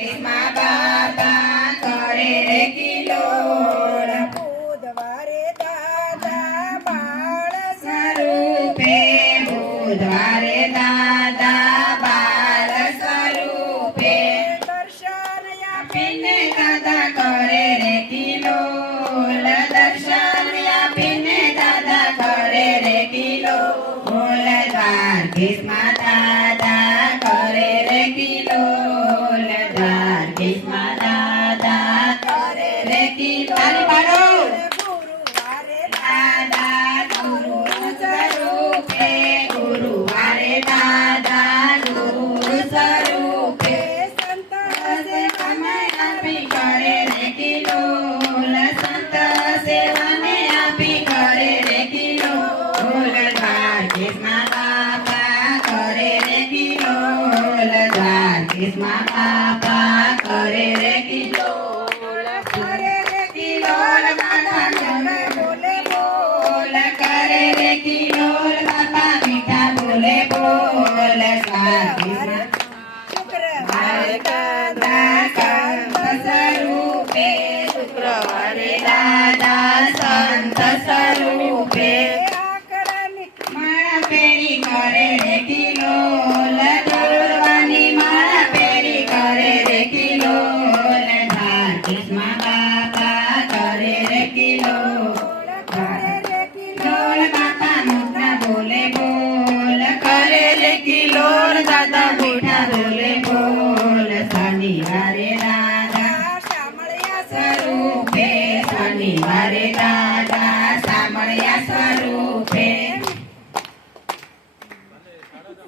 માં બાપા કરે રે કિલોલ બુધવારે દાદા બાળ સ્વરૂપે બુધવારે દાદા બાળ સ્વરૂપે દર્શન આપીને દાદા કરે રે કિલોલ દર્શન આપીને દાદા કરે રે કિલોલ દ્વારકેશમાં દાદા કરે રે કિલોલ દ્વારકેશમાં દાદા કરે રે કિલોલ ગુરુવારે દાદા ગુરુ સ્વરૂપે ગુરુવારે દાદા ગુરુ સ્વરૂપે સંત સેવાને આપી કરે રે કિલોલ સંત સેવાને આપી કરે રે કિલોલ દ્વારકેશમાં બાપા કરે રે કિલોલ દ્વારકેશમાં બાપા કરે રે કિલોલ કરે રે કિલોલ માતા મીઠા બોલે બોલ કરે રે કિલોલ માતા મીઠા બોલે બોલ દ્વારકેશમાં શુક્રવારે દાદા સંત સ્વરૂપે શુક્રવારે દાદા સંત સ્વરૂપે આકડાની માળા પેરી કરે રે કિલોલ દોરવાની માળા પેરી કરે રે કિલોલ દ્વારકેશમાં બાપા કરે રે કિલોલ કરે રે કિલોલ બાપા મીઠા બોલે બોલ કરે રે કિલોલ દાદા મીઠા બોલે બોલ શનિવારે દાદા સાંભળ્યા સ્વરૂપે શનિવારે દાદા સામળ્યા સ્વરૂપે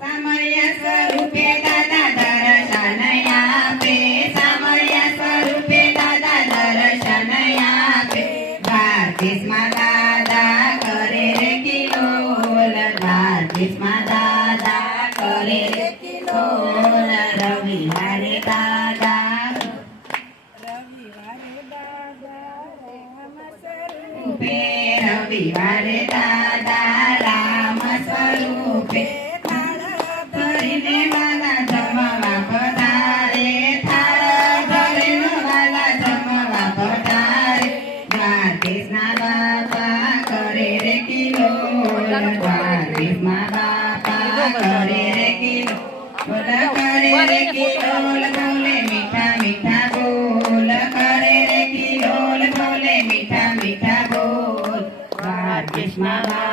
સામળ્યા સ્વરૂપે દાદા દર્શન આપે સામળ્યા સ્વરૂપે દાદા દર્શન આપે દ્વારકેશમાં દાદા કરે રે કિલોલ દ્વારકેશમાં દાદા કરે રે કિલોલ રવિવારે દાદા રવિવારે દાદા રામ સ્વરૂપે રૂપે રવિવારે દાદા રામ સ્વરૂપે થાળ ધરીને વાલા જમવા પધારે થાળ ધરીને વાલા જમવા પધારે દ્વારકેશના બાપા કરે રે કિલોલ દ્વારકેશમાં બાપા કરે રે કિલોલ કરે રે કિલોલ બોલે મીઠા મીઠા બોલ કરે રે કિલોલ બોલે મીઠા મીઠા બોલ દ્વારકેશમાં